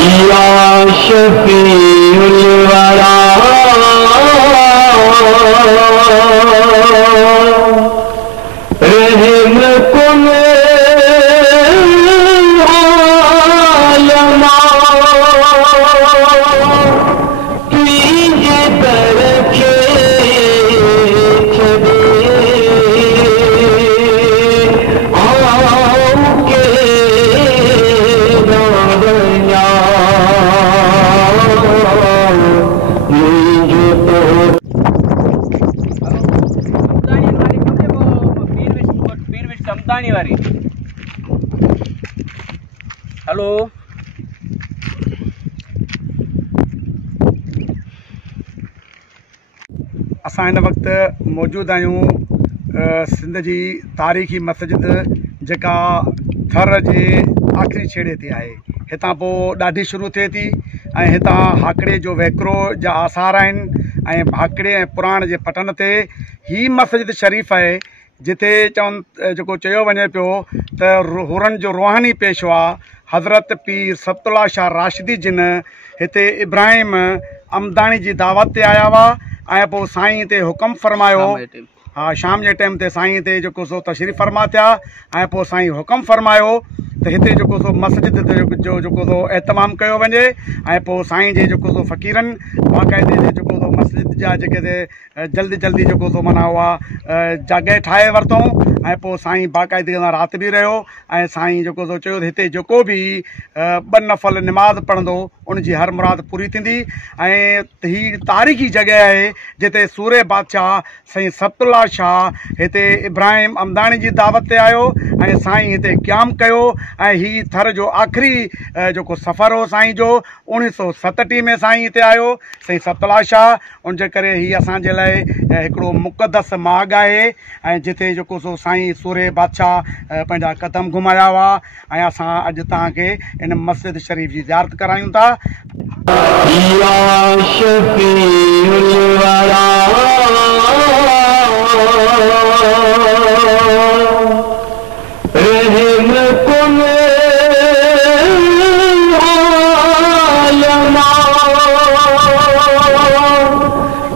या शफीउल वरा रहम कुन आलमा तुझे तरखे छदे वारी हेलो असां हिन वक़्तु मौजूदु आहियूं सिंध जी तारीख़ी मस्जिद जेका थर जे आख़िरी छेड़े ते आहे। हितां पोइ ॾाढी शुरू थिए थी ऐं हितां हाकड़े जो वैकिरो जा आसार आहिनि ऐं हाकड़े ऐं पुराण जे पटन ते ही मस्जिद शरीफ़ आहे जिते जेको चयो वञे पियो त हुरन जो रूहानी पेशवा हज़रत पीर सब्तुल्लाह शाह राशिदी जिन हिते इब्राहिम अमदाणी जी दावत ते आया हुआ ऐं पोइ साईं हिते हुकुम फरमायो। हाँ, शाम जे टाइम ते साईं हिते जेको सो तशरीफ़ फरमा थिया ऐं पोइ साईं हुकुम फरमायो त हिते जेको सो मस्जिद जो जेको सो एहतमाम कयो वञे ऐं पोइ साईं जे जेको सो फ़क़ीरनि बाक़ाइदे जेको सो मस्जिद जा जेके जल्दी जल्दी जेको सो माना उहा जॻह ठाहे वरितऊं ऐं पोइ साईं बाक़ाइदे सां राति बि रहियो ऐं साईं जेको सो चयो हिते जेको बि ॿ नफ़ल निमाज़ पढ़ंदो उनजी हर मुराद पूरी थींदी। ऐं ही तारीख़ी जॻह आहे जिते सूरे बादशाह साईं सब्तुल्लाह शाह हिते इब्राहिम अमदाणी जी दावत ते आयो ऐं साईं हिते क़याम कयो ऐं ही थर जो आख़िरी जेको सफ़र हो साईं जो 1937 में साईं हिते आयो साईं सब्तुल्लाह शाह। उनजे करे ही असांजे लाइ हिकिड़ो मुक़दस माॻ आहे ऐं जिते जेको सो साईं सूरे बादशाह पंहिंजा क़दम घुमाया हुआ ऐं असां अॼु तव्हांखे इन मस्जिद शरीफ़ जी ज़ियारत करायूं था। या शफीउल वरा रहम कुन आलमा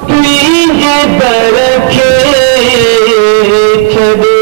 तुझे तरखे छदे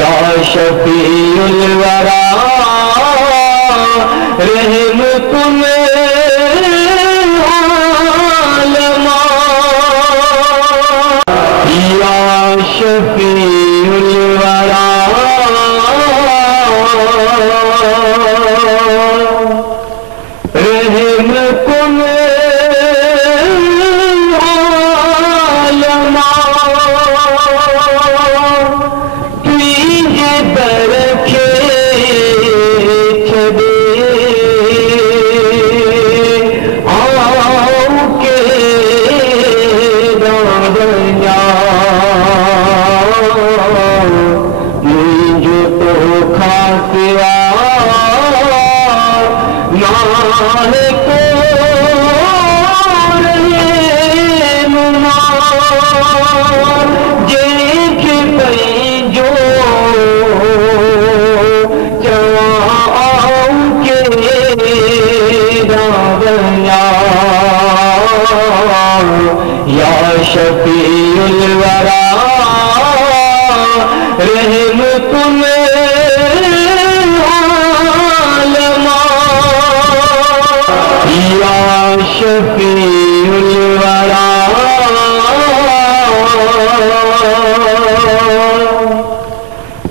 या शफीउल वरा रहम कुन आलमा या शफीउल वरा रहम कुन आलमा शफीउल वरा रहम कुन आलमा या शफीउल वरा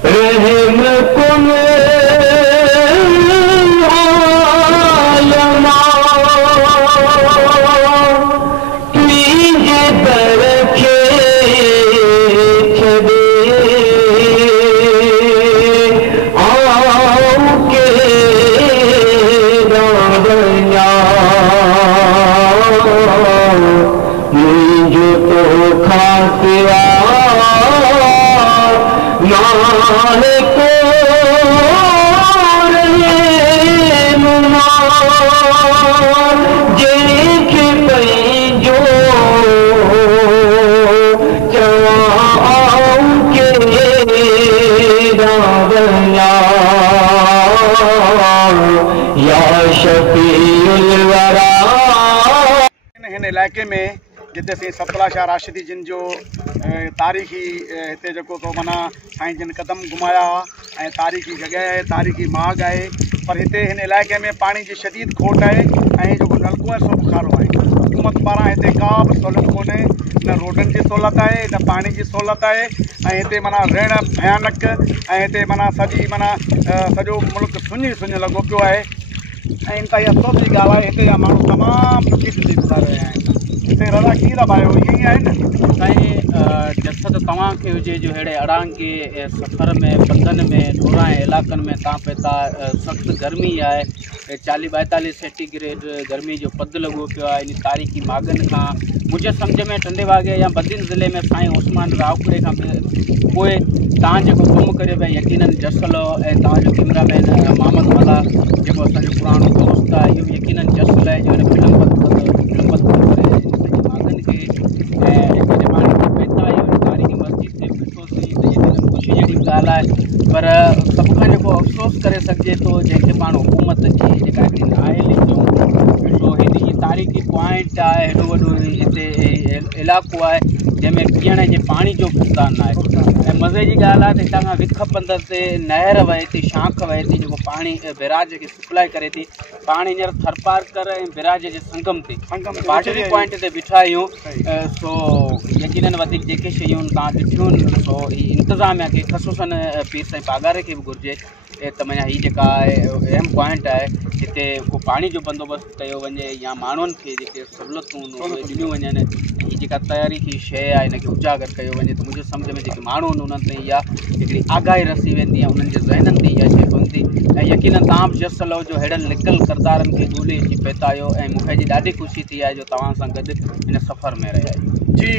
रहम कुन आलमा तुझे तरखे छदे हिन इलाइक़े में जिते साईं सतपाल शाह राशिदी जिन जो तारीख़ी हिते जेको तो माना साईं जिन कदम घुमाया ऐं तारीख़ी जॻह आहे, तारीख़ी माॻ आहे। पर हिते हिन इलाइक़े में पाणी जी शदीद खोट आहे ऐं जेको नलको आहे सो बुखारो आहे। हुकूमत पारां हिते का बि सहूलियत कोन्हे, न रोडनि जी सहूलियत आहे न पाणी जी सहूलियत आहे ऐं हिते माना रहणु भयानक ऐं हिते माना सॼो मुल्क सुञ लॻो पियो आहे। ऐं इंतिहाई अफ़सोस जी ॻाल्हि आहे, हिते जा माण्हू तमामु ॾुखी ज़िंदगी गुज़ारे रहिया आहिनि। हिते रधा कीअं रबायो ईअं ई आहे न साईं। जसद तव्हांखे हुजे जो अहिड़े अड़ांगे सफ़र में पंधनि में ढोराए इलाइक़नि में तव्हां पिया था, सख़्तु गर्मी आहे, 40-42 सेंटीग्रेड गर्मी जो पधु लॻो पियो आहे। इन तारीख़ी माॻनि खां मुंहिंजे सम्झ में टंडेवागे या बदीन ज़िले में साईं उस्मान रावपुरे खां पोइ तव्हां जेको कमु करियो पिया यकीनन जसल ऐं तव्हांजो कैमरामैन मोहम्मद मला जेको असांजो पुराणो दोस्त आहे, इहो जकीनन जसल आहे जो हिन विलंबत करे माॻनि खे ऐं हिते माण्हू वेठा आहियूं हिन तारीख़ी मस्जिद ते ॾिठोसीं त यकीनन ख़ुशी जहिड़ी ॻाल्हि आहे। पर सभ खां जेको अफ़सोस करे सघिजे थो, जंहिंखे पाण हुकूमत जी जेका हिकिड़ी नाइली चऊं, सो हिन जी तारीख़ी पॉइंट आहे, हेॾो वॾो हिते इलाइक़ो आहे जंहिंमें पीअण जे पाणी जो भुगतान आहे। ऐं मज़े जी ॻाल्हि आहे त हितां खां विख पंध ते नहर वहे थी, शाख वहे थी, जेको पाणी बिराज खे सप्लाई करे थी। पाणी हींअर थरपारकर ऐं बिराज जे संगम ते बाटरी पॉइंट ते बीठा आहियूं। सो यकीनन वधीक जेके शयूं तव्हां ॾिठियूं आहिनि सो हीअ इंतिज़ामिया खे ख़सूसन पीर साईं पागारे खे बि घुरिजे त माना हीअ जेका आहे अहम पॉइंट आहे, हिते को पाणी जो बंदोबस्तु कयो वञे या माण्हुनि खे जेके सहूलियतूं ॾिनियूं वञनि। हीअ जेका तारीख़ी शइ आहे हिनखे उजागर कयो वञे त मुंहिंजे सम्झ में जेके माण्हू आहिनि उन्हनि ते इहा हिकिड़ी आगाही रसी वेंदी आहे, उन्हनि जे ज़हननि ते इहा शइ पवंदी। ऐं यकीनन तव्हां बि जस लओ जो अहिड़नि लिकल किरदारनि खे ॻोल्हे अची पता आहियो ऐं मूंखे अॼु ॾाढी ख़ुशी थी आहे जो तव्हां सां गॾु हिन सफ़र में रहिया आहियो। जी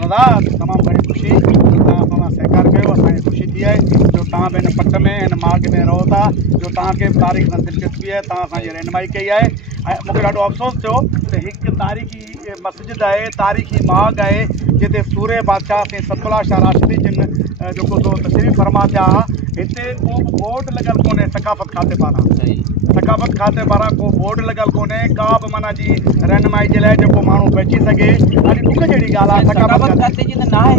रधा, तमामु घणी ख़ुशी तव्हां सां सहकार कयो, असांखे ख़ुशी थी आहे जो तव्हां बि हिन पट में हिन माॻ में रहो था, जो तव्हांखे बि तारीख़ सां दिलचस्पी आहे, तव्हां असांजी रहनुमाई कई आहे। ऐं मूंखे ॾाढो अफ़सोस थियो त हिकु तारीख़ी मस्जिद आहे, तारीख़ी माॻ आहे, जिते सूरे बादशाह साईं सतपाल शाह राशिदी जिन जेको सो तशरीफ़ फरमा थिया, हिते को बि बोर्ड लॻल कोन्हे सकाफ़त खाते पारां। सकाफ़त खाते पारां को बोर्ड लॻल कोन्हे, का बि माना जी रहनुमाई जे लाइ जेको माण्हू बची सघे। ॾाढी ॾुख जहिड़ी ॻाल्हि आहे, सकाफ़त खाते जी त न आहे,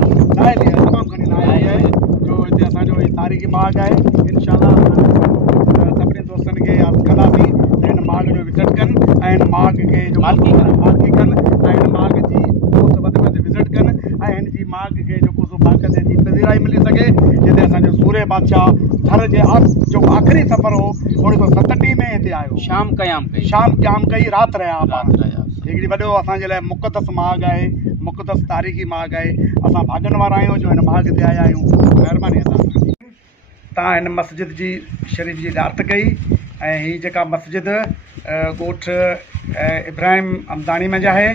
तमामु घणी नाहे आहे जो हिते असांजो हीअ तारीख़ी माॻ आहे। इनशाअल्लाह सभिनी दोस्तनि खे यादि कंदासीं त हिन माॻ जो विज़िट कनि ऐं हिन माॻ खे मालिकी कनि ऐं हिन माॻ जी दोस्त वधि वधि विज़िट कनि ऐं हिन जी माॻ खे जेको सो बाक़त जी पज़ीराई मिली सघे, जिते असांजो सूरे बादशाह थर जे जो आख़िरी सफ़र हो 1937 में हिते आयो, शाम क़याम कई, राति रहिया। हिकिड़ी वॾो असांजे लाइ मुक़दस माॻ आहे, मुक़दस तारीख़ी माॻ आहे। असां भाॻनि वारा आहियूं जो हिन माॻ ते आया आहियूं। महिरबानी अदा तव्हां हिन मस्जिद जी शरीफ़ जी ॼात कई ऐं हीअ जेका मस्जिद ॻोठ इब्राहिम अमदानी में आहे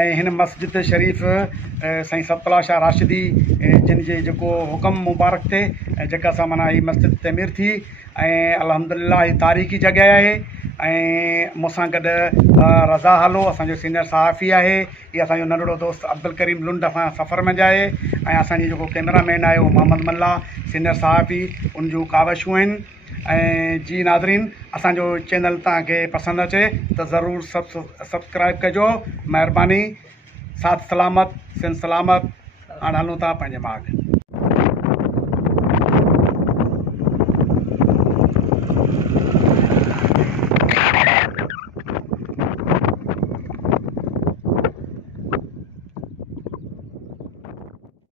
ऐं हिन मस्जिद शरीफ़ साईं सतपाल शाह राशिदी जिन जे जेको हुकम मुबारक ते जेका सां माना हीअ मस्जिद तमीर थी ऐं अल्हम्दुलिल्लाह हीअ तारीख़ी जॻह आहे। ऐं मूंसां गॾु रज़ा हालो असांजो सीनियर सहाफ़ी आहे, हीअ असांजो नंढड़ो दोस्त अब्दुल करीम लुंड असां सफ़र में जाए ऐं असांजी जेको कैमरामैन आहे उहो मोहम्मद मल्ला सीनियर सहाफ़ी, उन जूं कावशूं आहिनि। ऐं जी नाज़रीन, असांजो चैनल तव्हांखे पसंदि अचे त ज़रूरु सब्सक्राइब कजो, महिरबानी। साथ सलामत सिंध सलामत। हाणे हलूं था पंहिंजे माॻ।